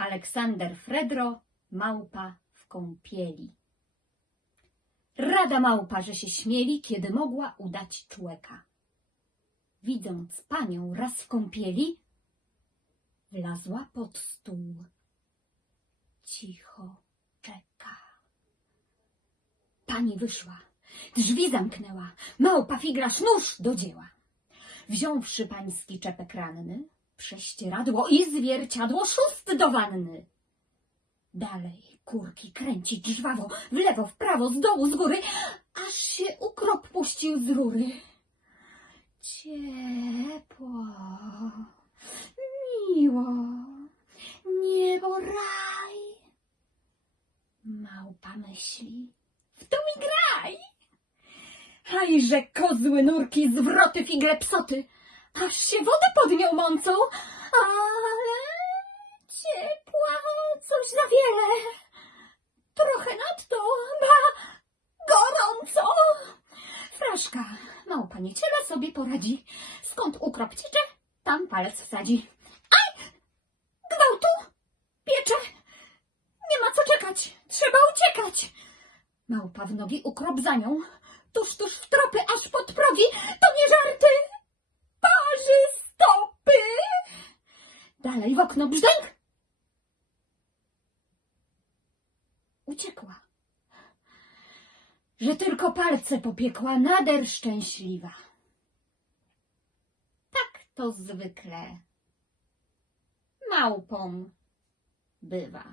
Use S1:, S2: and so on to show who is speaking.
S1: Aleksander Fredro, małpa w kąpieli. Rada małpa, że się śmieli, kiedy mogła udać człeka. Widząc panią raz w kąpieli, wlazła pod stół. Cicho czeka. Pani wyszła, drzwi zamknęła, małpa figlarz nóż do dzieła. Wziąwszy pański czepek ranny, prześcieradło i zwierciadło szóst do wanny. Dalej kurki kręcić żwawo, w lewo, w prawo, z dołu, z góry, aż się ukrop puścił z rury. Ciepło, miło, niebo raj. Małpa myśli, w to mi graj. Hajże kozły, nurki, zwroty, figle, psoty, aż się wodę pod nią mącą, ale ciepła coś za wiele. Trochę nadto ma gorąco. Fraszka, małpa nieciela sobie poradzi. Skąd ukrop ciecze, tam palec wsadzi. Aj! Gwałtu! Piecze! Nie ma co czekać, trzeba uciekać. Małpa w nogi ukrop za nią. Tuż, tuż w tropy, aż pod progi. To nie żarty! Parzy stopy! Dalej w okno brzdęk. Uciekła. Że tylko palce popiekła, nader szczęśliwa. Tak to zwykle małpom bywa.